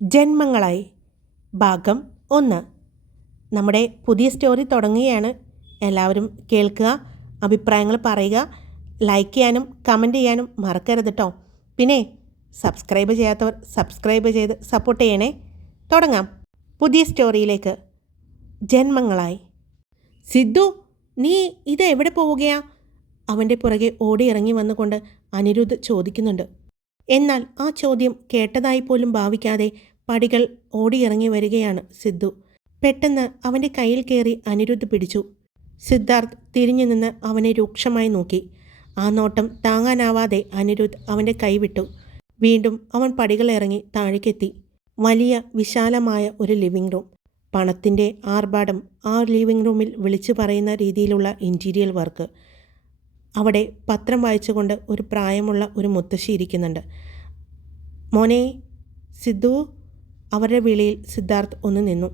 ജന്മങ്ങളായി ഭാഗം 1. നമ്മുടെ പുതിയ സ്റ്റോറി തുടങ്ങുകയാണ്. എല്ലാവരും കേൾക്കുക, അഭിപ്രായങ്ങൾ പറയുക, ലൈക്ക് ചെയ്യാനും കമൻറ്റ് ചെയ്യാനും മറക്കരുത് കേട്ടോ. പിന്നെ സബ്സ്ക്രൈബ് ചെയ്യാത്തവർ സബ്സ്ക്രൈബ് ചെയ്ത് സപ്പോർട്ട് ചെയ്യണേ. തുടങ്ങാം പുതിയ സ്റ്റോറിയിലേക്ക്. ജന്മങ്ങളായി. സിദ്ധു, നീ ഇത് എവിടെ പോവുകയാ? അവൻ്റെ പുറകെ ഓടിയിറങ്ങി വന്നുകൊണ്ട് അനിരുദ്ധ് ചോദിക്കുന്നുണ്ട്. എന്നാൽ ആ ചോദ്യം കേട്ടതായി പോലും ഭാവിക്കാതെ പടികൾ ഓടിയിറങ്ങി വരികയാണ് സിദ്ധു. പെട്ടെന്ന് അവൻ്റെ കയ്യിൽ കയറി അനിരുദ്ധ് പിടിച്ചു. സിദ്ധാർത്ഥ് തിരിഞ്ഞു നിന്ന് അവനെ രൂക്ഷമായി നോക്കി. ആ നോട്ടം താങ്ങാനാവാതെ അനിരുദ്ധ് അവൻ്റെ കൈവിട്ടു. വീണ്ടും അവൻ പടികൾ ഇറങ്ങി താഴേക്കെത്തി. വലിയ വിശാലമായ ഒരു ലിവിംഗ് റൂം. പണത്തിൻ്റെ ആർഭാടം ആ ലിവിംഗ് റൂമിൽ വിളിച്ചു പറയുന്ന രീതിയിലുള്ള ഇൻറ്റീരിയൽ വർക്ക്. അവിടെ പത്രം വായിച്ചുകൊണ്ട് ഒരു പ്രായമുള്ള ഒരു മുത്തശ്ശി ഇരിക്കുന്നുണ്ട്. മോനെ സിദ്ധു. അവരുടെ വിളിയിൽ സിദ്ധാർത്ഥ് ഒന്ന് നിന്നു.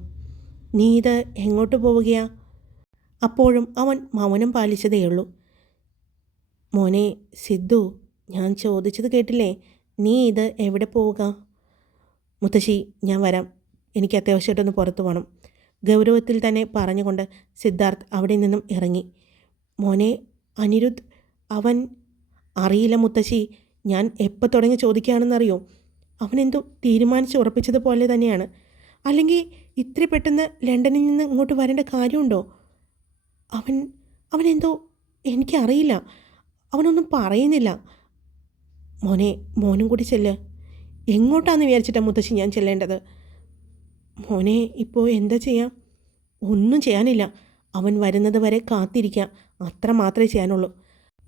നീ ഇത് എങ്ങോട്ട് പോവുകയാ? അപ്പോഴും അവൻ മൗനം പാലിച്ചതേയുള്ളൂ. മോനെ സിദ്ധു, ഞാൻ ചോദിച്ചത് കേട്ടില്ലേ? നീ ഇത് എവിടെ പോവുക? മുത്തശ്ശി, ഞാൻ വരാം, എനിക്ക് അത്യാവശ്യമായിട്ടൊന്ന് പുറത്തു പോകണം. ഗൗരവത്തിൽ തന്നെ പറഞ്ഞുകൊണ്ട് സിദ്ധാർത്ഥ് അവിടെ നിന്നും ഇറങ്ങി. മോനെ അനിരുദ്ധ്, അവൻ അറിയില്ല മുത്തശ്ശി. ഞാൻ എപ്പോൾ തുടങ്ങി ചോദിക്കുകയാണെന്നറിയോ? അവനെന്തോ തീരുമാനിച്ച് ഉറപ്പിച്ചതുപോലെ തന്നെയാണ്. അല്ലെങ്കിൽ ഇത്ര പെട്ടെന്ന് ലണ്ടനിൽ നിന്ന് ഇങ്ങോട്ട് വരേണ്ട കാര്യമുണ്ടോ? അവനെന്തോ എനിക്കറിയില്ല, അവനൊന്നും പറയുന്നില്ല. മോനും കൂടി ചെല്ല്. എങ്ങോട്ടാണെന്ന് വിചാരിച്ചിട്ടാണ് മുത്തശ്ശി ഞാൻ ചെല്ലേണ്ടത്? മോനെ ഇപ്പോൾ എന്താ ചെയ്യാം? ഒന്നും ചെയ്യാനില്ല. അവൻ വരുന്നത് വരെ കാത്തിരിക്കാം, അത്ര മാത്രമേ ചെയ്യാനുള്ളൂ.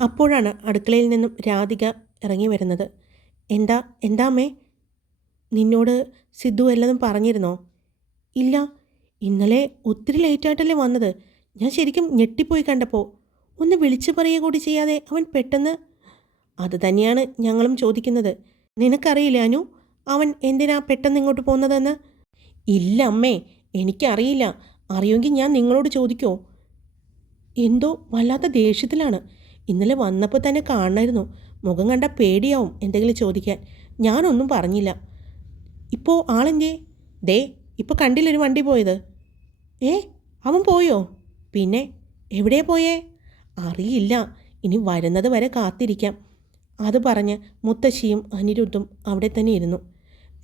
അപ്പോഴാണ് അടുക്കളയിൽ നിന്നും രാധിക ഇറങ്ങി വരുന്നത്. എന്താ അമ്മേ? നിന്നോട് സിദ്ധു വല്ലതും പറഞ്ഞിരുന്നോ? ഇല്ല, ഇന്നലെ ഒത്തിരി ലേറ്റായിട്ടല്ലേ വന്നത്. ഞാൻ ശരിക്കും ഞെട്ടിപ്പോയി കണ്ടപ്പോൾ. ഒന്ന് വിളിച്ചു പറയുക കൂടി ചെയ്യാതെ അവൻ പെട്ടെന്ന്. അത് തന്നെയാണ് ഞങ്ങളും ചോദിക്കുന്നത്. നിനക്കറിയില്ല അനു, അവൻ എന്തിനാ പെട്ടെന്ന് ഇങ്ങോട്ട് പോകുന്നതെന്ന്? ഇല്ല അമ്മേ, എനിക്കറിയില്ല. അറിയുമെങ്കിൽ ഞാൻ നിങ്ങളോട് ചോദിക്കുമോ? എന്തോ വല്ലാത്ത ദേഷ്യത്തിലാണ്. ഇന്നലെ വന്നപ്പോൾ തന്നെ കാണണമായിരുന്നു. മുഖം കണ്ട പേടിയാവും എന്തെങ്കിലും ചോദിക്കാൻ. ഞാനൊന്നും പറഞ്ഞില്ല. ഇപ്പോൾ ആളെന്തേ? ദേ ഇപ്പോൾ കണ്ടില്ലൊരു വണ്ടി പോയത്. അവൻ പോയോ? പിന്നെ എവിടെയാ പോയേ? അറിയില്ല, ഇനി വരുന്നത് വരെ കാത്തിരിക്കാം. അത് പറഞ്ഞ് മുത്തശ്ശിയും അനിരുദ്ധും അവിടെ തന്നെ ഇരുന്നു.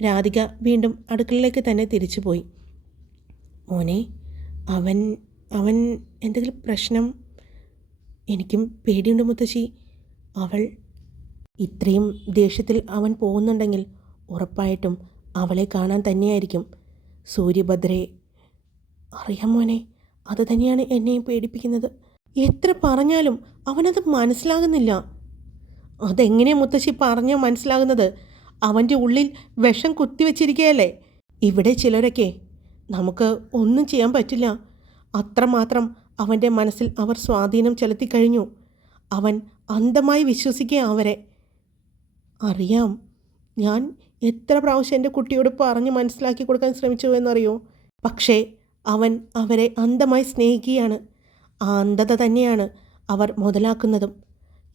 രാധിക വീണ്ടും അടുക്കളയിലേക്ക് തന്നെ തിരിച്ചു പോയി. മോനെ, അവൻ എന്തെങ്കിലും പ്രശ്നം? എനിക്കും പേടിയുണ്ട് മുത്തശ്ശി. അവൾ ഇത്രയും ദേഷ്യത്തിൽ അവൻ പോകുന്നുണ്ടെങ്കിൽ ഉറപ്പായിട്ടും അവളെ കാണാൻ തന്നെയായിരിക്കും. സൂര്യഭദ്രയെ അറിയാം മോനെ, അത് തന്നെയാണ് എന്നെയും പേടിപ്പിക്കുന്നത്. എത്ര പറഞ്ഞാലും അവനത് മനസ്സിലാകുന്നില്ല. അതെങ്ങനെയാണ് മുത്തശ്ശി പറഞ്ഞാൽ മനസ്സിലാകുന്നത്? അവൻ്റെ ഉള്ളിൽ വിഷം കുത്തിവെച്ചിരിക്കുകയല്ലേ. ഇവിടെ ചിലരൊക്കെ നമുക്ക് ഒന്നും ചെയ്യാൻ പറ്റില്ല. അത്രമാത്രം അവൻ്റെ മനസ്സിൽ അവർ സ്വാധീനം ചെലുത്തിക്കഴിഞ്ഞു. അവൻ അന്ധമായി വിശ്വസിക്കുക അവരെ. അറിയാം, ഞാൻ എത്ര പ്രാവശ്യം എൻ്റെ കുട്ടിയോട് പറഞ്ഞ് മനസ്സിലാക്കി കൊടുക്കാൻ ശ്രമിച്ചു എന്നറിയോ? പക്ഷേ അവൻ അവരെ അന്ധമായി സ്നേഹിക്കുകയാണ്. ആ അന്ധത തന്നെയാണ് അവർ മുതലാക്കുന്നതും.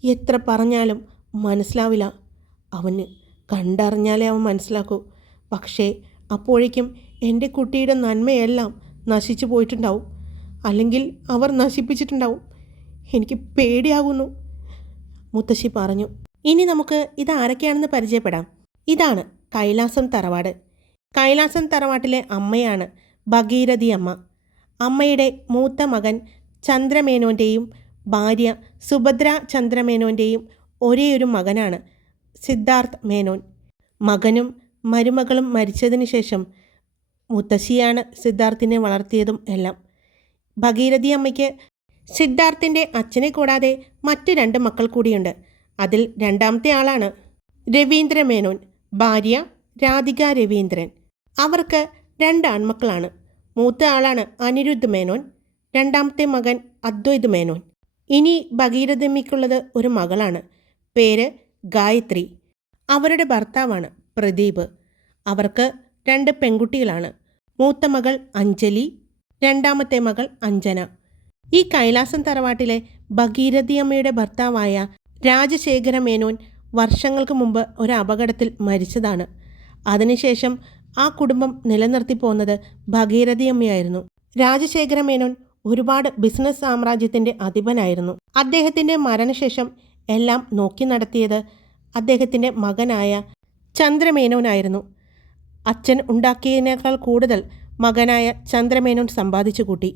എത്ര പറഞ്ഞാലും മനസ്സിലാവില്ല. അവന് കണ്ടറിഞ്ഞാലേ അവൻ മനസ്സിലാക്കൂ. പക്ഷേ അപ്പോഴേക്കും എൻ്റെ കുട്ടിയുടെ നന്മയെല്ലാം നശിച്ചു പോയിട്ടുണ്ടാവും, അല്ലെങ്കിൽ അവർ നശിപ്പിച്ചിട്ടുണ്ടാവും. എനിക്ക് പേടിയാകുന്നു, മുത്തശ്ശി പറഞ്ഞു. ഇനി നമുക്ക് ഇതാരൊക്കെയാണെന്ന് പരിചയപ്പെടാം. ഇതാണ് കൈലാസം തറവാട്. കൈലാസം തറവാട്ടിലെ അമ്മയാണ് ഭഗീരഥി അമ്മ. അമ്മയുടെ മൂത്ത മകൻ ചന്ദ്രമേനോൻ്റെയും ഭാര്യ സുഭദ്ര ചന്ദ്രമേനോൻ്റെയും ഒരേയൊരു മകനാണ് സിദ്ധാർത്ഥ് മേനോൻ. മകനും മരുമകളും മരിച്ചതിന് ശേഷം മുത്തശ്ശിയാണ് സിദ്ധാർത്ഥിനെ വളർത്തിയതും എല്ലാം. ഭഗീരഥി അമ്മയ്ക്ക് സിദ്ധാർത്ഥിൻ്റെ അച്ഛനെ കൂടാതെ മറ്റ് 2 മക്കൾ കൂടിയുണ്ട്. അതിൽ രണ്ടാമത്തെ ആളാണ് രവീന്ദ്ര മേനോൻ, ഭാര്യ രാധിക രവീന്ദ്രൻ. അവർക്ക് 2 ആൺമക്കളാണ്. മൂത്ത ആളാണ് അനിരുദ്ധ് മേനോൻ, രണ്ടാമത്തെ മകൻ അദ്വൈത് മേനോൻ. ഇനി ഭഗീരഥമ്മയ്ക്കുള്ളത് ഒരു മകളാണ്. പേര് ഗായത്രി. അവരുടെ ഭർത്താവാണ് പ്രദീപ്. അവർക്ക് 2 പെൺകുട്ടികളാണ്. മൂത്ത മകൾ അഞ്ജലി, രണ്ടാമത്തെ മകൾ അഞ്ജന. ഈ കൈലാസം തറവാട്ടിലെ ഭഗീരഥി അമ്മയുടെ ഭർത്താവായ രാജശേഖര മേനോൻ വർഷങ്ങൾക്ക് മുമ്പ് ഒരു അപകടത്തിൽ മരിച്ചതാണ്. അതിനുശേഷം ആ കുടുംബം നിലനിർത്തി പോന്നത് ഭഗീരഥിയമ്മയായിരുന്നു. രാജശേഖര മേനോൻ ഒരുപാട് ബിസിനസ് സാമ്രാജ്യത്തിൻ്റെ അധിപനായിരുന്നു. അദ്ദേഹത്തിൻ്റെ മരണശേഷം എല്ലാം നോക്കി നടത്തിയത് അദ്ദേഹത്തിൻ്റെ മകനായ ചന്ദ്രമേനോനായിരുന്നു. അച്ഛൻ ഉണ്ടാക്കിയതിനേക്കാൾ കൂടുതൽ മകനായ ചന്ദ്രമേനോൻ സമ്പാദിച്ചു കൂട്ടി.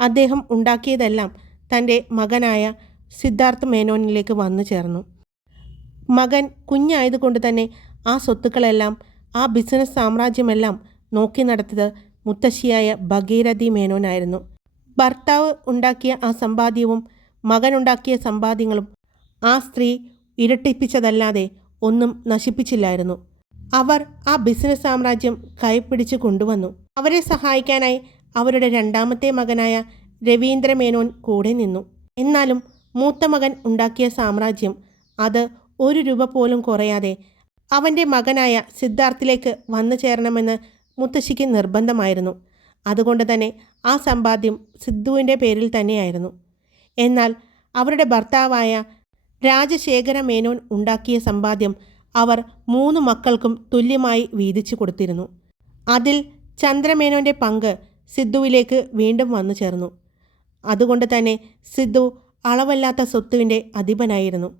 അദ്ദേഹം ഉണ്ടാക്കിയതെല്ലാം തൻ്റെ മകനായ സിദ്ധാർത്ഥ മേനോനിലേക്ക് വന്നു ചേർന്നു. മകൻ കുഞ്ഞായതുകൊണ്ട് തന്നെ ആ സ്വത്തുക്കളെല്ലാം, ആ ബിസിനസ് സാമ്രാജ്യമെല്ലാം നോക്കി നടത്തിയത് മുത്തശ്ശിയായ ഭഗീരഥി മേനോനായിരുന്നു. ഭർത്താവ് ഉണ്ടാക്കിയ ആ സമ്പാദ്യവും മകനുണ്ടാക്കിയ സമ്പാദ്യങ്ങളും ആ സ്ത്രീ ഇരട്ടിപ്പിച്ചതല്ലാതെ ഒന്നും നശിപ്പിച്ചില്ലായിരുന്നു. അവർ ആ ബിസിനസ് സാമ്രാജ്യം കൈപ്പിടിച്ച് കൊണ്ടുവന്നു. അവരെ സഹായിക്കാനായി അവരുടെ രണ്ടാമത്തെ മകനായ രവീന്ദ്ര മേനോൻ കൂടെ നിന്നു. എന്നാലും മൂത്ത മകൻ ഉണ്ടാക്കിയ സാമ്രാജ്യം അത് 1 രൂപ പോലും കുറയാതെ അവൻ്റെ മകനായ സിദ്ധാർത്ഥിലേക്ക് വന്നു ചേരണമെന്ന് മുത്തശ്ശിക്ക് നിർബന്ധമായിരുന്നു. അതുകൊണ്ട് തന്നെ ആ സമ്പാദ്യം സിദ്ധുവിൻ്റെ പേരിൽ തന്നെയായിരുന്നു. എന്നാൽ അവരുടെ ഭർത്താവായ രാജശേഖര മേനോൻ ഉണ്ടാക്കിയ സമ്പാദ്യം അവർ 3 മക്കൾക്കും തുല്യമായി വീതിച്ചു കൊടുത്തിരുന്നു. അതിൽ ചന്ദ്രമേനോൻ്റെ പങ്ക് സിദ്ധുവിലേക്ക് വീണ്ടും വന്നു ചേർന്നു. അതുകൊണ്ട് തന്നെ സിദ്ധു അളവല്ലാത്ത സ്വത്തുവിൻ്റെ അധിപനായിരുന്നു.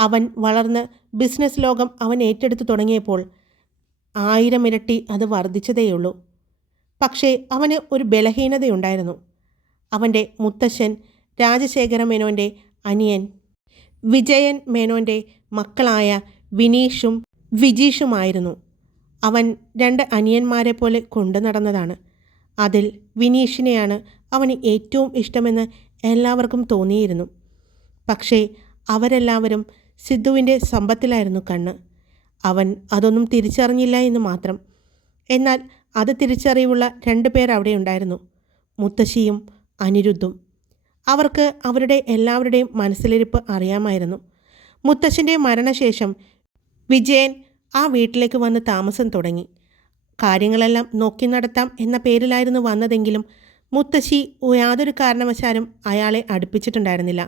അവൻ വളർന്ന് ബിസിനസ് ലോകം അവൻ ഏറ്റെടുത്തു തുടങ്ങിയപ്പോൾ 1000 ഇരട്ടി അത് വർദ്ധിച്ചതേയുള്ളൂ. പക്ഷേ അവന് ഒരു ബലഹീനതയുണ്ടായിരുന്നു. അവൻ്റെ മുത്തശ്ശൻ രാജശേഖര മേനോൻ്റെ അനിയൻ വിജയൻ മേനോൻ്റെ മക്കളായ വിനീഷും വിജീഷുമായിരുന്നു. അവൻ 2 അനിയന്മാരെ പോലെ കൊണ്ടു നടന്നതാണ്. അതിൽ വിനീഷിനെയാണ് അവന് ഏറ്റവും ഇഷ്ടമെന്ന് എല്ലാവർക്കും തോന്നിയിരുന്നു. പക്ഷേ അവരെല്ലാവരും സിദ്ധുവിൻ്റെ സമ്പത്തിലായിരുന്നു കണ്ണ്. അവൻ അതൊന്നും തിരിച്ചറിഞ്ഞില്ല എന്ന് മാത്രം. എന്നാൽ അത് തിരിച്ചറിവുള്ള 2 പേർ അവിടെ ഉണ്ടായിരുന്നു, മുത്തശ്ശിയും അനിരുദ്ധും. അവർക്ക് അവരുടെ എല്ലാവരുടെയും മനസ്സിലിരിപ്പ് അറിയാമായിരുന്നു. മുത്തശ്ശൻ്റെ മരണശേഷം വിജയൻ ആ വീട്ടിലേക്ക് വന്ന് താമസം തുടങ്ങി. കാര്യങ്ങളെല്ലാം നോക്കി നടത്താം എന്ന പേരിലായിരുന്നു വന്നതെങ്കിലും മുത്തശ്ശി യാതൊരു കാരണവശാലും അയാളെ അടുപ്പിച്ചിട്ടുണ്ടായിരുന്നില്ല.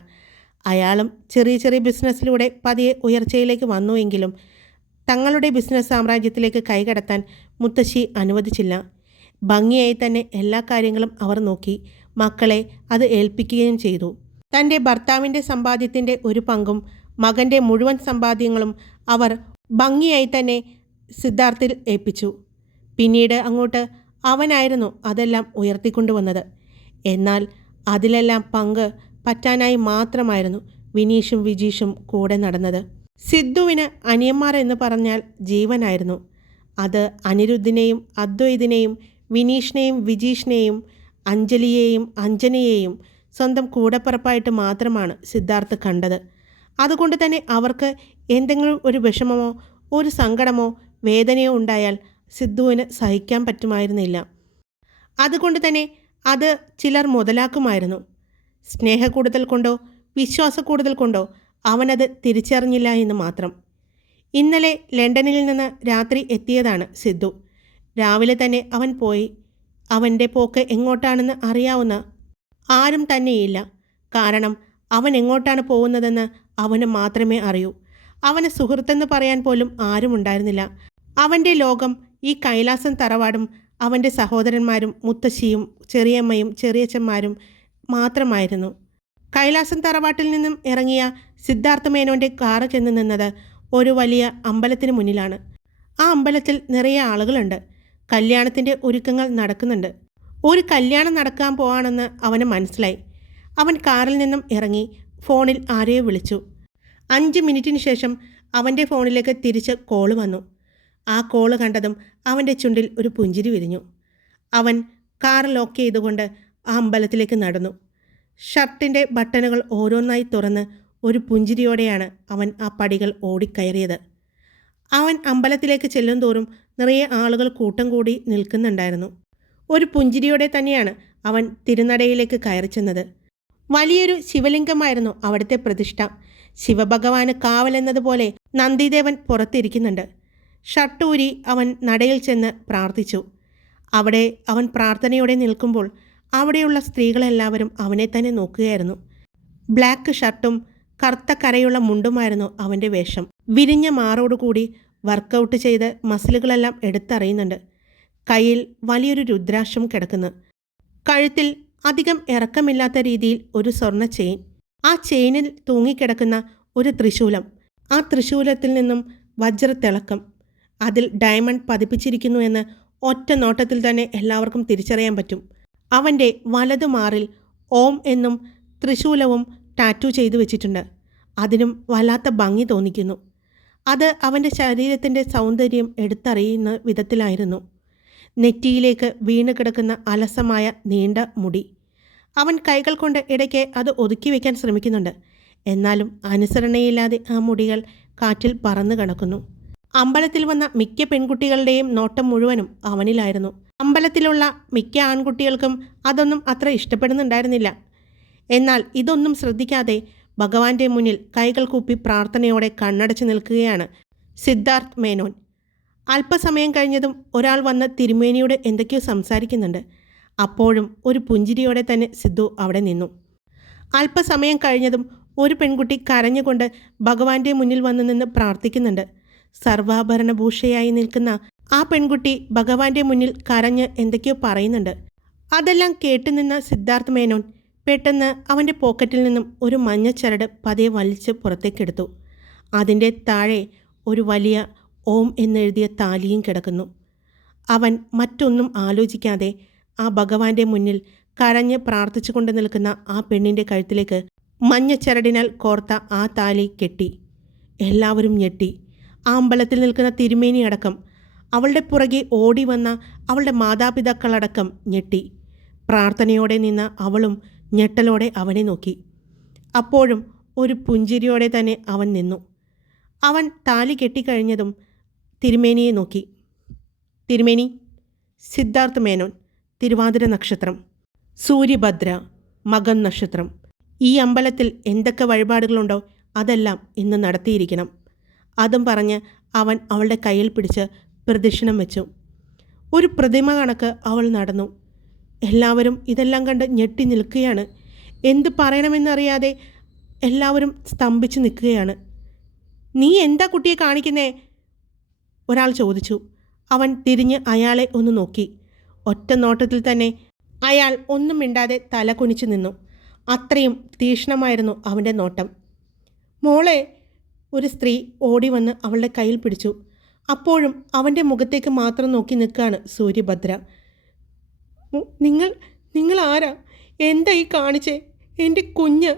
അയാളും ചെറിയ ചെറിയ ബിസിനസ്സിലൂടെ പതിയെ ഉയർച്ചയിലേക്ക് വന്നുവെങ്കിലും തങ്ങളുടെ ബിസിനസ് സാമ്രാജ്യത്തിലേക്ക് കൈകടത്താൻ മുത്തശ്ശി അനുവദിച്ചില്ല. ഭംഗിയായി തന്നെ എല്ലാ കാര്യങ്ങളും അവർ നോക്കി, മക്കളെ അത് ഏൽപ്പിക്കുകയും ചെയ്തു. തൻ്റെ ഭർത്താവിൻ്റെ സമ്പാദ്യത്തിൻ്റെ ഒരു പങ്കും മകൻ്റെ മുഴുവൻ സമ്പാദ്യങ്ങളും അവർ ഭംഗിയായി തന്നെ സിദ്ധാർത്ഥിൽ ഏൽപ്പിച്ചു. പിന്നീട് അങ്ങോട്ട് അവനായിരുന്നു അതെല്ലാം ഉയർത്തിക്കൊണ്ടുവന്നത്. എന്നാൽ അതിലെല്ലാം പങ്ക് പറ്റാനായി മാത്രമായിരുന്നു വിനീഷും വിജീഷും കൂടെ നടന്നത്. സിദ്ധുവിന് അനിയന്മാർ എന്ന് പറഞ്ഞാൽ ജീവനായിരുന്നു. അത് അനിരുദ്ധിനെയും അദ്വൈതിനെയും വിനീഷിനെയും വിജീഷിനെയും അഞ്ജലിയെയും അഞ്ജനയെയും സ്വന്തം കൂടപ്പിറപ്പായിട്ട് മാത്രമാണ് സിദ്ധാർത്ഥ് കണ്ടത്. അതുകൊണ്ട് തന്നെ അവർക്ക് എന്തെങ്കിലും ഒരു വിഷമമോ ഒരു സങ്കടമോ വേദനയോ ഉണ്ടായാൽ സിദ്ധുവിന് സഹിക്കാൻ പറ്റുമായിരുന്നില്ല. അതുകൊണ്ട് തന്നെ അത് ചിലർ മുതലാക്കുമായിരുന്നു. സ്നേഹക്കൂടുതൽ കൊണ്ടോ വിശ്വാസക്കൂടുതൽ കൊണ്ടോ അവനത് തിരിച്ചറിഞ്ഞില്ല എന്ന് മാത്രം. ഇന്നലെ ലണ്ടനിൽ നിന്ന് രാത്രി എത്തിയതാണ് സിദ്ധു. രാവിലെ തന്നെ അവൻ പോയി. അവൻ്റെ പോക്ക് എങ്ങോട്ടാണെന്ന് അറിയാവുന്ന ആരും തന്നെയില്ല. കാരണം അവൻ എങ്ങോട്ടാണ് പോകുന്നതെന്ന് അവന് മാത്രമേ അറിയൂ. അവന് സുഹൃത്തെന്ന് പറയാൻ പോലും ആരും ഉണ്ടായിരുന്നില്ല. അവൻ്റെ ലോകം ഈ കൈലാസം തറവാടും അവൻ്റെ സഹോദരന്മാരും മുത്തശ്ശിയും ചെറിയമ്മയും ചെറിയച്ഛന്മാരും മാത്രമായിരുന്നു. കൈലാസം തറവാട്ടിൽ നിന്നും ഇറങ്ങിയ സിദ്ധാർത്ഥ മേനോൻ്റെ കാറ് ചെന്ന് നിന്നത് ഒരു വലിയ അമ്പലത്തിന് മുന്നിലാണ്. ആ അമ്പലത്തിൽ നിറയെ ആളുകളുണ്ട്. കല്യാണത്തിൻ്റെ ഒരുക്കങ്ങൾ നടക്കുന്നുണ്ട്. ഒരു കല്യാണം നടക്കാൻ പോവാണെന്ന് അവന് മനസ്സിലായി. അവൻ കാറിൽ നിന്നും ഇറങ്ങി ഫോണിൽ ആരെയോ വിളിച്ചു. 5 മിനിറ്റിന് ശേഷം അവൻ്റെ ഫോണിലേക്ക് തിരിച്ച് കോള് വന്നു. ആ കോള് കണ്ടതും അവൻ്റെ ചുണ്ടിൽ ഒരു പുഞ്ചിരി വിരിഞ്ഞു. അവൻ കാർ ലോക്ക് ചെയ്തുകൊണ്ട് ആ അമ്പലത്തിലേക്ക് നടന്നു. ഷർട്ടിൻ്റെ ബട്ടണുകൾ ഓരോന്നായി തുറന്ന് ഒരു പുഞ്ചിരിയോടെയാണ് അവൻ ആ പടികൾ ഓടിക്കയറിയത്. അവൻ അമ്പലത്തിലേക്ക് ചെല്ലും തോറും നിറയെ ആളുകൾ കൂട്ടം കൂടി നിൽക്കുന്നുണ്ടായിരുന്നു. ഒരു പുഞ്ചിരിയോടെ തന്നെയാണ് അവൻ തിരുനടയിലേക്ക് കയറി ചെന്നത്. വലിയൊരു ശിവലിംഗമായിരുന്നു അവിടുത്തെ പ്രതിഷ്ഠ. ശിവഭഗവാന് കാവലെന്നതുപോലെ നന്ദിദേവൻ പുറത്തിരിക്കുന്നുണ്ട്. ഷർട്ടൂരി അവൻ നടയിൽ ചെന്ന് പ്രാർത്ഥിച്ചു. അവിടെ അവൻ പ്രാർത്ഥനയോടെ നിൽക്കുമ്പോൾ അവിടെയുള്ള സ്ത്രീകളെല്ലാവരും അവനെ തന്നെ നോക്കുകയായിരുന്നു. ബ്ലാക്ക് ഷർട്ടും കറുത്ത കരയുള്ള മുണ്ടുമായിരുന്നു അവൻ്റെ വേഷം. വിരിഞ്ഞ മാറോടുകൂടി വർക്കൗട്ട് ചെയ്ത് മസിലുകളെല്ലാം എടുത്തറിയുന്നുണ്ട്. കയ്യിൽ വലിയൊരു രുദ്രാക്ഷം കിടക്കുന്നു. കഴുത്തിൽ അധികം ഇറക്കമില്ലാത്ത രീതിയിൽ ഒരു സ്വർണ്ണ ചെയിൻ. ആ ചെയിനിൽ തൂങ്ങിക്കിടക്കുന്ന ഒരു ത്രിശൂലം. ആ ത്രിശൂലത്തിൽ നിന്നും വജ്രത്തിളക്കം. അതിൽ ഡയമണ്ട് പതിപ്പിച്ചിരിക്കുന്നു എന്ന് ഒറ്റ നോട്ടത്തിൽ തന്നെ എല്ലാവർക്കും തിരിച്ചറിയാൻ പറ്റും. അവൻ്റെ വലതുമാറിൽ ഓം എന്നും ത്രിശൂലവും ടാറ്റു ചെയ്തു വെച്ചിട്ടുണ്ട്. അതിനും വല്ലാത്ത ഭംഗി തോന്നിക്കുന്നു. അത് അവൻ്റെ ശരീരത്തിൻ്റെ സൗന്ദര്യം എടുത്തറിയുന്ന വിധത്തിലായിരുന്നു. നെറ്റിയിലേക്ക് വീണ് കിടക്കുന്ന അലസമായ നീണ്ട മുടി. അവൻ കൈകൾ കൊണ്ട് ഇടയ്ക്ക് അത് ഒതുക്കി വയ്ക്കാൻ ശ്രമിക്കുന്നുണ്ട്. എന്നാലും അനുസരണയില്ലാതെ ആ മുടികൾ കാറ്റിൽ പറന്നു കിടക്കുന്നു. അമ്പലത്തിൽ വന്ന മിക്ക പെൺകുട്ടികളുടെയും നോട്ടം മുഴുവനും അവനിലായിരുന്നു. അമ്പലത്തിലുള്ള മിക്ക ആൺകുട്ടികൾക്കും അതൊന്നും അത്ര ഇഷ്ടപ്പെടുന്നുണ്ടായിരുന്നില്ല. എന്നാൽ ഇതൊന്നും ശ്രദ്ധിക്കാതെ ഭഗവാന്റെ മുന്നിൽ കൈകൾ കൂപ്പി പ്രാർത്ഥനയോടെ കണ്ണടച്ച് നിൽക്കുകയാണ് സിദ്ധാർത്ഥ് മേനോൻ. അല്പസമയം കഴിഞ്ഞതും ഒരാൾ വന്ന് തിരുമേനിയോട് എന്തൊക്കെയോ സംസാരിക്കുന്നുണ്ട്. അപ്പോഴും ഒരു പുഞ്ചിരിയോടെ തന്നെ സിദ്ധു അവിടെ നിന്നു. അല്പസമയം കഴിഞ്ഞതും ഒരു പെൺകുട്ടി കരഞ്ഞുകൊണ്ട് ഭഗവാന്റെ മുന്നിൽ വന്നു നിന്ന് പ്രാർത്ഥിക്കുന്നുണ്ട്. സർവാഭരണഭൂഷയായി നിൽക്കുന്ന ആ പെൺകുട്ടി ഭഗവാന്റെ മുന്നിൽ കരഞ്ഞ് എന്തൊക്കെയോ പറയുന്നുണ്ട്. അതെല്ലാം കേട്ടുനിന്ന സിദ്ധാർത്ഥ് മേനോൻ പെട്ടെന്ന് അവൻ്റെ പോക്കറ്റിൽ നിന്നും ഒരു മഞ്ഞച്ചരട് പതിയെ വലിച്ച് പുറത്തേക്കെടുത്തു. അതിൻ്റെ താഴെ ഒരു വലിയ ഓം എന്നെഴുതിയ താലിയും കിടക്കുന്നു. അവൻ മറ്റൊന്നും ആലോചിക്കാതെ ആ ഭഗവാന്റെ മുന്നിൽ കരഞ്ഞ് പ്രാർത്ഥിച്ചു കൊണ്ട് നിൽക്കുന്ന ആ പെണ്ണിൻ്റെ കഴുത്തിലേക്ക് മഞ്ഞച്ചരടിനാൽ കോർത്ത ആ താലി കെട്ടി. എല്ലാവരും ഞെട്ടി. ആ അമ്പലത്തിൽ നിൽക്കുന്ന തിരുമേനി അടക്കം, അവളുടെ പുറകെ ഓടി വന്ന അവളുടെ മാതാപിതാക്കളടക്കം ഞെട്ടി. പ്രാർത്ഥനയോടെ നിന്ന അവളും ഞെട്ടലോടെ അവനെ നോക്കി. അപ്പോഴും ഒരു പുഞ്ചിരിയോടെ തന്നെ അവൻ നിന്നു. അവൻ താലി കെട്ടിക്കഴിഞ്ഞതും തിരുമേനിയെ നോക്കി. തിരുമേനി. സിദ്ധാർത്ഥ് മേനോൻ. തിരുവാതിര നക്ഷത്രം, സൂര്യഭദ്ര, മകം നക്ഷത്രം. ഈ അമ്പലത്തിൽ എന്തൊക്കെ വഴിപാടുകളുണ്ടോ അതെല്ലാം ഇന്ന് നടത്തിയിരിക്കണം. അതും പറഞ്ഞ് അവൻ അവളുടെ കയ്യിൽ പിടിച്ച് പ്രദക്ഷിണം വെച്ചു. ഒരു പ്രതിമ കണക്ക് അവൾ നടന്നു. എല്ലാവരും ഇതെല്ലാം കണ്ട് ഞെട്ടി നിൽക്കുകയാണ്. എന്ത് പറയണമെന്നറിയാതെ എല്ലാവരും സ്തംഭിച്ച് നിൽക്കുകയാണ്. നീ എന്താ കുട്ടിയെ കാണിക്കുന്നേ? ഒരാൾ ചോദിച്ചു. അവൻ തിരിഞ്ഞ് അയാളെ ഒന്ന് നോക്കി. ഒറ്റ നോട്ടത്തിൽ തന്നെ അയാൾ ഒന്നും മിണ്ടാതെ തല കുനിച്ചു നിന്നു. അത്രയും തീക്ഷ്ണമായിരുന്നു അവൻ്റെ നോട്ടം. മോളെ. ഒരു സ്ത്രീ ഓടി വന്ന് അവളുടെ കയ്യിൽ പിടിച്ചു. അപ്പോഴും അവൻ്റെ മുഖത്തേക്ക് മാത്രം നോക്കി നിൽക്കുകയാണ് സൂര്യഭദ്ര. നിങ്ങൾ ആരാ? എന്താ ഈ കാണിച്ചേ? എൻ്റെ കുഞ്ഞ്.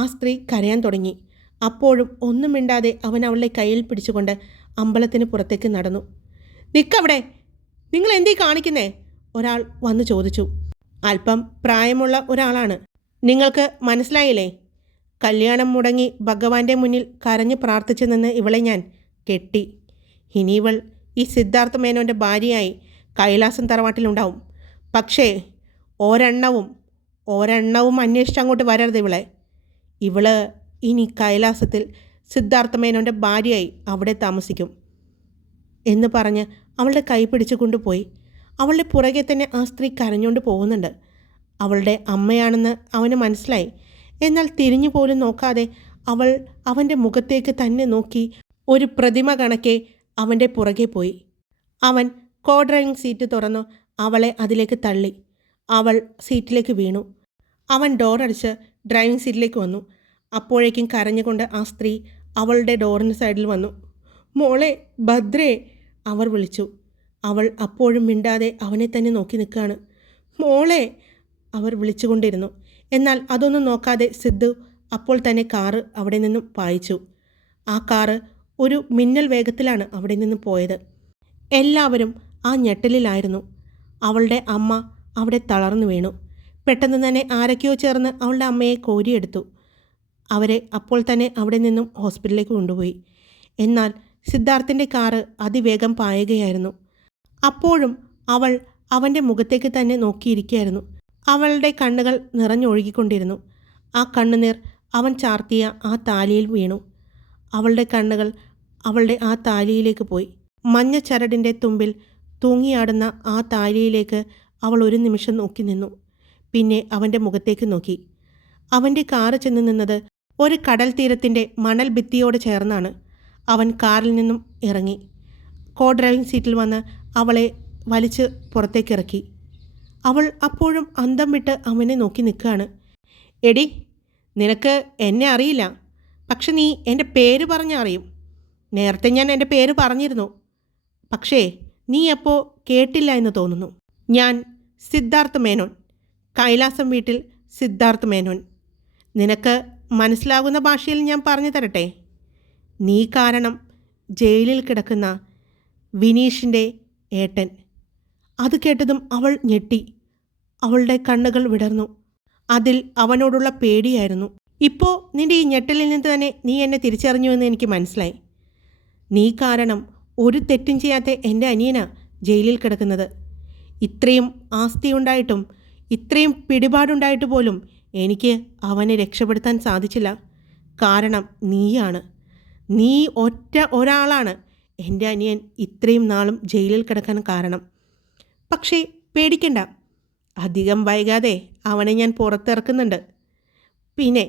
ആ സ്ത്രീ കരയാൻ തുടങ്ങി. അപ്പോഴും ഒന്നും മിണ്ടാതെ അവൻ അവളുടെ കയ്യിൽ പിടിച്ചുകൊണ്ട് അമ്പലത്തിന് പുറത്തേക്ക് നടന്നു. നിൽക്കവിടെ. നിങ്ങൾ എന്തീ കാണിക്കുന്നേ? ഒരാൾ വന്നു ചോദിച്ചു. അല്പം പ്രായമുള്ള ഒരാളാണ്. നിങ്ങൾക്ക് മനസ്സിലായില്ലേ? കല്യാണം മുടങ്ങി ഭഗവാന്റെ മുന്നിൽ കരഞ്ഞ് പ്രാർത്ഥിച്ചു നിന്ന് ഇവളെ ഞാൻ കെട്ടി. ഇനി ഇവൾ ഈ സിദ്ധാർത്ഥ മേനോൻ്റെ ഭാര്യയായി കൈലാസം തറവാട്ടിലുണ്ടാവും. പക്ഷേ ഒരെണ്ണവും അന്വേഷിച്ച് അങ്ങോട്ട് വരരുത് ഇവളെ. ഇവള് ഇനി കൈലാസത്തിൽ സിദ്ധാർത്ഥ മേനോൻ്റെ ഭാര്യയായി അവിടെ താമസിക്കും എന്ന് പറഞ്ഞ് അവളുടെ കൈ പിടിച്ചു കൊണ്ടുപോയി. അവളുടെ പുറകെ തന്നെ ആ സ്ത്രീ കരഞ്ഞുകൊണ്ട് പോകുന്നുണ്ട്. അവളുടെ അമ്മയാണെന്ന് അവന് മനസ്സിലായി. എന്നാൽ തിരിഞ്ഞു പോലും നോക്കാതെ അവൾ അവൻ്റെ മുഖത്തേക്ക് തന്നെ നോക്കി ഒരു പ്രതിമ കണക്കെ അവൻ്റെ പുറകെ പോയി. അവൻ കോ ഡ്രൈവിംഗ് സീറ്റ് തുറന്നു അവളെ അതിലേക്ക് തള്ളി. അവൾ സീറ്റിലേക്ക് വീണു. അവൻ ഡോറടിച്ച് ഡ്രൈവിംഗ് സീറ്റിലേക്ക് വന്നു. അപ്പോഴേക്കും കരഞ്ഞുകൊണ്ട് ആ സ്ത്രീ അവളുടെ ഡോറിന് സൈഡിൽ വന്നു. മോളെ, ഭദ്രേ, അവർ വിളിച്ചു. അവൾ അപ്പോഴും മിണ്ടാതെ അവനെ തന്നെ നോക്കി നിൽക്കുകയാണ്. മോളെ, അവർ വിളിച്ചുകൊണ്ടിരുന്നു. എന്നാൽ അതൊന്നും നോക്കാതെ സിദ്ധു അപ്പോൾ തന്നെ കാറ് അവിടെ നിന്നും പായിച്ചു. ആ കാറ് ഒരു മിന്നൽ വേഗത്തിലാണ് അവിടെ നിന്ന് പോയത്. എല്ലാവരും ആ ഞെട്ടലിലായിരുന്നു. അവളുടെ അമ്മ അവിടെ തളർന്നു വീണു. പെട്ടെന്ന് തന്നെ ആരൊക്കെയോ ചേർന്ന് അവളുടെ അമ്മയെ കോരിയെടുത്തു. അവരെ അപ്പോൾ തന്നെ അവിടെ നിന്നും ഹോസ്പിറ്റലിലേക്ക് കൊണ്ടുപോയി. എന്നാൽ സിദ്ധാർത്ഥിൻ്റെ കാറ് അതിവേഗം പായുകയായിരുന്നു. അപ്പോഴും അവൾ അവൻ്റെ മുഖത്തേക്ക് തന്നെ നോക്കിയിരിക്കുകയായിരുന്നു. അവളുടെ കണ്ണുകൾ നിറഞ്ഞൊഴുകിക്കൊണ്ടിരുന്നു. ആ കണ്ണുനീർ അവൻ ചാർത്തിയ ആ താലിയിൽ വീണു. അവളുടെ കണ്ണുകൾ അവളുടെ ആ താലിയിലേക്ക് പോയി. മഞ്ഞ ചരടിൻ്റെ തുമ്പിൽ തൂങ്ങിയാടുന്ന ആ താലിയിലേക്ക് അവൾ ഒരു നിമിഷം നോക്കി നിന്നു. പിന്നെ അവൻ്റെ മുഖത്തേക്ക് നോക്കി. അവൻ്റെ കാറ് ചെന്ന് നിന്നത് ഒരു കടൽ തീരത്തിൻ്റെ മണൽ ഭിത്തിയോട് ചേർന്നാണ്. അവൻ കാറിൽ നിന്നും ഇറങ്ങി കോ ഡ്രൈവിംഗ് സീറ്റിൽ വന്ന് അവളെ വലിച്ച് പുറത്തേക്കിറക്കി. അവൾ അപ്പോഴും അന്തം വിട്ട് അവനെ നോക്കി നിൽക്കുകയാണ്. എടി, നിനക്ക് എന്നെ അറിയില്ല, പക്ഷെ നീ എൻ്റെ പേര് പറഞ്ഞറിയും. നേരത്തെ ഞാൻ എൻ്റെ പേര് പറഞ്ഞിരുന്നു, പക്ഷേ നീ അപ്പോൾ കേട്ടില്ല എന്ന് തോന്നുന്നു. ഞാൻ സിദ്ധാർത്ഥ് മേനോൻ, കൈലാസം വീട്ടിൽ സിദ്ധാർത്ഥ് മേനോൻ. നിനക്ക് മനസ്സിലാകുന്ന ഭാഷയിൽ ഞാൻ പറഞ്ഞു തരട്ടെ. നീ കാരണം ജയിലിൽ കിടക്കുന്ന വിനീഷിൻ്റെ ഏട്ടൻ. അത് കേട്ടതും അവൾ ഞെട്ടി. അവളുടെ കണ്ണുകൾ വിടർന്നു. അതിൽ അവനോടുള്ള പേടിയായിരുന്നു. ഇപ്പോൾ നിൻ്റെ ഈ ഞെട്ടലിൽ നിന്ന് തന്നെ നീ എന്നെ തിരിച്ചറിഞ്ഞുവെന്ന് എനിക്ക് മനസ്സിലായി. നീ കാരണം ഒരു തെറ്റും ചെയ്യാത്ത എൻ്റെ അനിയനാ ജയിലിൽ കിടക്കുന്നത്. ഇത്രയും ആസ്തിയുണ്ടായിട്ടും ഇത്രയും പിടിപാടുണ്ടായിട്ട് പോലും എനിക്ക് അവനെ രക്ഷപ്പെടുത്താൻ സാധിച്ചില്ല. കാരണം നീയാണ്. നീ ഒരാളാണ് എൻ്റെ അനിയൻ ഇത്രയും നാളും ജയിലിൽ കിടക്കാൻ കാരണം. പക്ഷേ പേടിക്കണ്ട, അധികം വൈകാതെ അവനെ ഞാൻ പുറത്തിറക്കുന്നുണ്ട്. പിന്നെ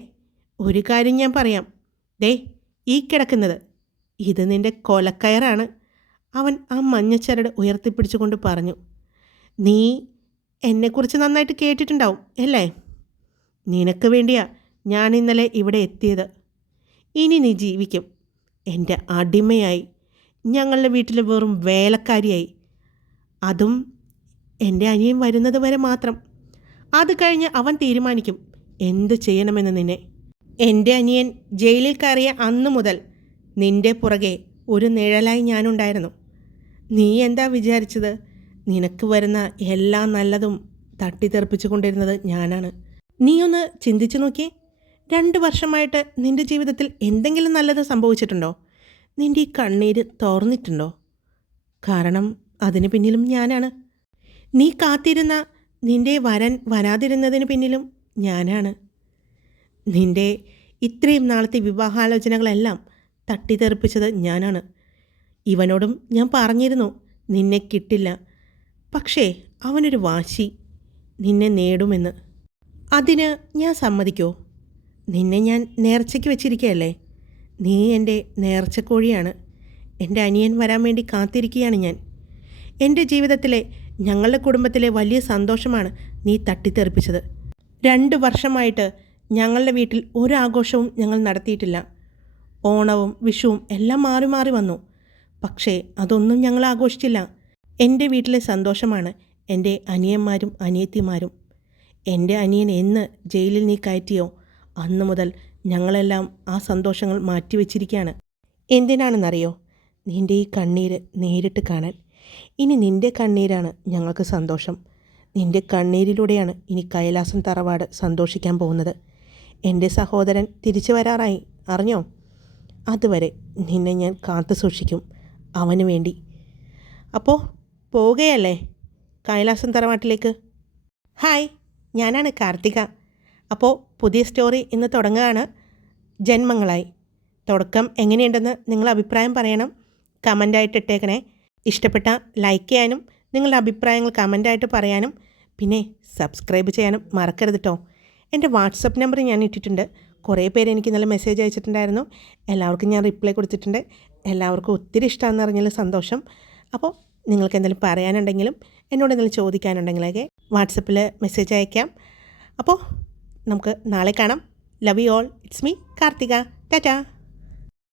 ഒരു കാര്യം ഞാൻ പറയാം. ദേ, ഈ കിടക്കുന്നത് ഇത് നിൻ്റെ കൊലക്കയറാണ്. അവൻ ആ മഞ്ഞച്ചരട് ഉയർത്തിപ്പിടിച്ചുകൊണ്ട് പറഞ്ഞു. നീ എന്നെക്കുറിച്ച് നന്നായിട്ട് കേട്ടിട്ടുണ്ടാവും അല്ലേ? നിനക്ക് വേണ്ടിയാ ഞാൻ ഇന്നലെ ഇവിടെ എത്തിയത്. ഇനി നീ ജീവിക്കും എൻ്റെ അടിമയായി, ഞങ്ങളുടെ വീട്ടിൽ വെറും വേലക്കാരിയായി. അതും എൻ്റെ അനിയൻ വരുന്നത് വരെ മാത്രം. അത് കഴിഞ്ഞ് അവൻ തീരുമാനിക്കും എന്ത് ചെയ്യണമെന്ന് നിന്നെ. എൻ്റെ അനിയൻ ജയിലിൽ കയറിയ അന്നു മുതൽ നിൻ്റെ പുറകെ ഒരു നിഴലായി ഞാനുണ്ടായിരുന്നു. നീ എന്താ വിചാരിച്ചത്? നിനക്ക് വരുന്ന എല്ലാ നല്ലതും തട്ടിത്തെറിപ്പിച്ചു കൊണ്ടിരുന്നത് ഞാനാണ്. നീ ഒന്ന് ചിന്തിച്ചു നോക്കിയേ. 2 വർഷമായിട്ട് നിൻ്റെ ജീവിതത്തിൽ എന്തെങ്കിലും നല്ലത് സംഭവിച്ചിട്ടുണ്ടോ? നിൻ്റെ ഈ കണ്ണീര് തോർന്നിട്ടുണ്ടോ? കാരണം അതിന് പിന്നിലും ഞാനാണ്. നീ കാത്തിരുന്ന നിൻ്റെ വരൻ വരാതിരുന്നതിന് പിന്നിലും ഞാനാണ്. നിൻ്റെ ഇത്രയും നാളത്തെ വിവാഹാലോചനകളെല്ലാം തട്ടിത്തെറിപ്പിച്ചത് ഞാനാണ്. ഇവനോടും ഞാൻ പറഞ്ഞിരുന്നു നിന്നെ കിട്ടില്ല, പക്ഷേ അവനൊരു വാശി, നിന്നെ നേടുമെന്ന്. അതിന് ഞാൻ സമ്മതിക്കോ? നിന്നെ ഞാൻ നേർച്ചയ്ക്ക് വെച്ചിരിക്കുകയല്ലേ. നീ എൻ്റെ നേർച്ചക്കോഴിയാണ്. എൻ്റെ അനിയൻ വരാൻ വേണ്ടി കാത്തിരിക്കുകയാണ് ഞാൻ. എൻ്റെ ജീവിതത്തിലെ, ഞങ്ങളുടെ കുടുംബത്തിലെ വലിയ സന്തോഷമാണ് നീ തട്ടിത്തെറിപ്പിച്ചത്. 2 വർഷമായിട്ട് ഞങ്ങളുടെ വീട്ടിൽ ഒരാഘോഷവും ഞങ്ങൾ നടത്തിയിട്ടില്ല. ഓണവും വിഷുവും എല്ലാം മാറി മാറി വന്നു, പക്ഷേ അതൊന്നും ഞങ്ങൾ ആഘോഷിച്ചില്ല. എൻ്റെ വീട്ടിലെ സന്തോഷമാണ് എൻ്റെ അനിയന്മാരും അനിയത്തിമാരും. എൻ്റെ അനിയൻ എന്ന് ജയിലിൽ നീ കയറ്റിയോ അന്നു മുതൽ ഞങ്ങളെല്ലാം ആ സന്തോഷങ്ങൾ മാറ്റിവെച്ചിരിക്കുകയാണ്. എന്തിനാണെന്നറിയോ? നിൻ്റെ ഈ കണ്ണീര് നേരിട്ട് കാണാൻ. ഇനി നിൻ്റെ കണ്ണീരാണ് ഞങ്ങൾക്ക് സന്തോഷം. നിൻ്റെ കണ്ണീരിലൂടെയാണ് ഇനി കൈലാസം തറവാട് സന്തോഷിക്കാൻ പോകുന്നത്. എൻ്റെ സഹോദരൻ തിരിച്ചു വരാറായി, അറിഞ്ഞോ? അതുവരെ നിന്നെ ഞാൻ കാത്തു സൂക്ഷിക്കും അവന് വേണ്ടി. അപ്പോൾ പോവുകയല്ലേ കൈലാസം തറവാട്ടിലേക്ക്? ഹായ്, ഞാനാണ് കാർത്തിക. അപ്പോൾ പുതിയ സ്റ്റോറി ഇന്ന് തുടങ്ങുകയാണ്. ജന്മങ്ങളായി. തുടക്കം എങ്ങനെയുണ്ടെന്ന് നിങ്ങൾ അഭിപ്രായം പറയണം, കമൻ്റായിട്ട് ഇട്ടേക്കണേ. ഇഷ്ടപ്പെട്ട ലൈക്ക് ചെയ്യാനും നിങ്ങളുടെ അഭിപ്രായങ്ങൾ കമൻ്റായിട്ട് പറയാനും പിന്നെ സബ്സ്ക്രൈബ് ചെയ്യാനും മറക്കരുത് കേട്ടോ. എൻ്റെ വാട്സപ്പ് നമ്പർ ഞാൻ ഇട്ടിട്ടുണ്ട്. കുറേ പേര് എനിക്ക് നല്ല മെസ്സേജ് അയച്ചിട്ടുണ്ടായിരുന്നു. എല്ലാവർക്കും ഞാൻ റിപ്ലൈ കൊടുത്തിട്ടുണ്ട്. എല്ലാവർക്കും ഒത്തിരി ഇഷ്ടമാണെന്ന് അറിഞ്ഞാൽ സന്തോഷം. അപ്പോൾ നിങ്ങൾക്ക് എന്തെങ്കിലും പറയാനുണ്ടെങ്കിലും എന്നോട് എന്തെങ്കിലും ചോദിക്കാനുണ്ടെങ്കിലൊക്കെ വാട്സപ്പിൽ മെസ്സേജ് അയക്കാം. അപ്പോൾ നമുക്ക് നാളെ കാണാം. Love you all. It's me Karthika. Tata.